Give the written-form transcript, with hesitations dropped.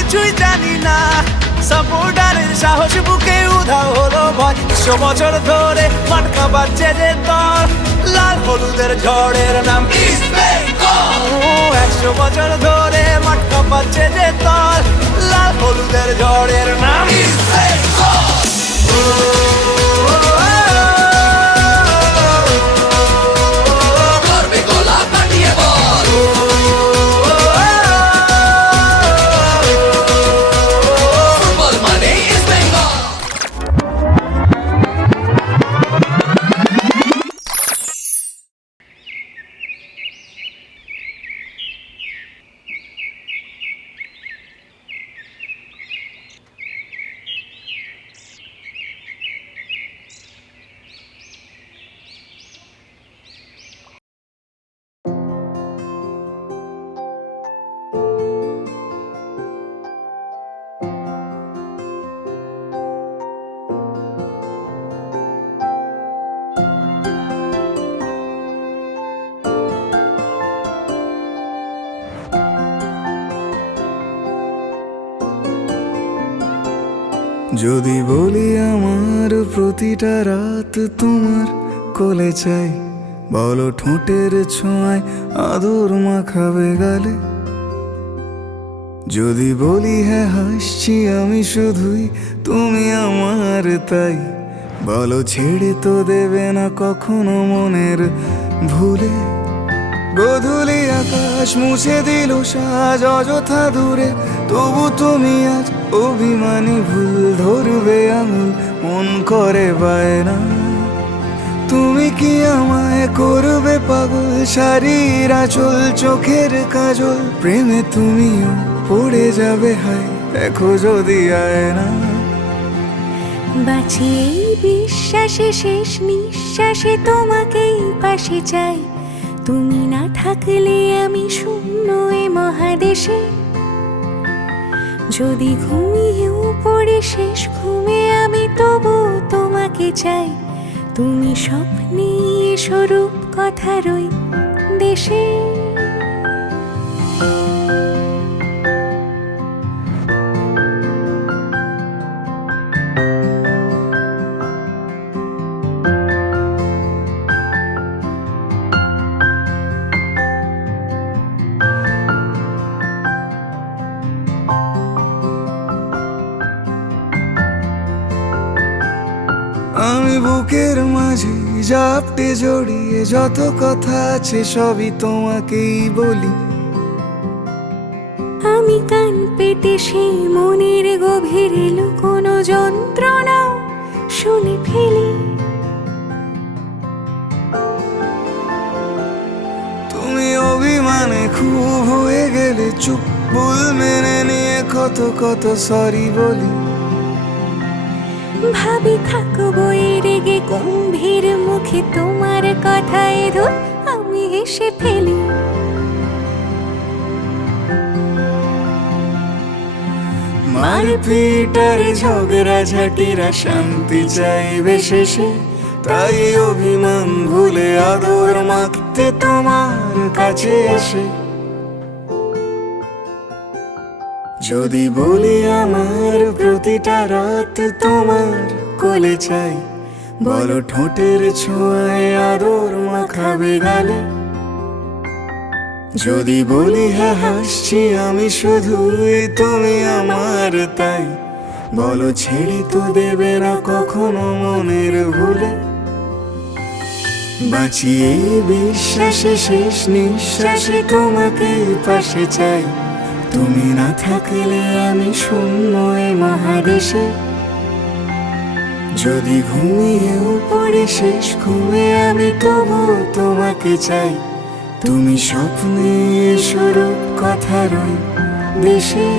কিছুই জানি না, সাপোর্টারের সাহস বুকে উধাও হলো ভয়। 100 বছর ধরে মাটকা বাজছে যে দল, লাল হলুদের ঝড়ের নাম ইস্ট বেঙ্গল। 100 বছর ধরে মাটকা বাজছে যে দল, লাল হলুদের ঝড়ের নাম ইস্ট বেঙ্গল। যদি বলি আমার প্রতিটা রাত তোমার কোলে চাই, বলো ঠোঁটের ছোঁয়ায় আদর মাখাবে গালে। যদি বলি হ্যাঁ হাসছি আমি শুধুই, তুমি আমার তাই, বলো ছেড়ে তো দেবে না কখনো মনের ভুলে। গোধূলি আকাশ মুছে দিল সাজ অযথা দূরে, তবু তুমি আজ অভিমানী ভুল ধরবে আঙুল, মন করে বায়না। তুমি কি আমায় করবে পাগল, শাড়ির আঁচল চোখের কাজল, প্রেমে তুমিও পড়ে যাবে হায় দেখো যদি আয়না। বাঁচি এই বিশ্বাসে শেষ নিঃশ্বাসে তোমাকেই পাশে চাই, তুমি না থাকলে আমি শূন্য এ মহাদেশে। যদি ঘুমিয়েও পড়ে শেষ ঘুমে আমি তবু তোমাকে চাই, তুমি স্বপ্নে স্বরূপ কথার ওই দেশে। আমি বুকের মাঝে জাপটে জড়িয়ে যত কথা আছে সবই তোমাকেই বলি। আমি কান পেতে সেই মনের গভীরে লুকোনো যন্ত্রণা শুনে ফেলি। তুমি অভিমানে খুব হয়ে গেলে চুপ, ভুল মেনে নিয়ে কত কত সরি বলি। ভাবি থাকবো এই রেগে গম্ভীর মুখে তোমার কথায় ধর আমি হেসে ফেলি। মারপিট আর ঝগড়া ঝাঁটিরা শান্তি চাইবে শেষে, তাই অভিমান ভুলে আদর মাখতে তোমার কাছে এসে। যদি বলি আমার প্রতিটা রাত তোমার কোলে চাই, বলো ঠোঁটের ছোঁয়ায় আদর মাখাবে গালে। যদি বলি হ্যাঁ হাসছি আমি শুধুই, তুমি আমার তাই, বলো ছেড়ে তো দেবে না কখনো মনের ভুলে। বাঁচি এই বিশ্বাসে শেষ নিঃশ্বাসে তোমাকে পাশে চাই, তুমি না থাকলে আমি শূন্য এ মহাদেশে। যদি ঘুমিয়েও পড়ে শেষ ঘুমে আমি তবু তোমাকে চাই, তুমি স্বপ্নে স্বরূপ কথার ওই দেশে।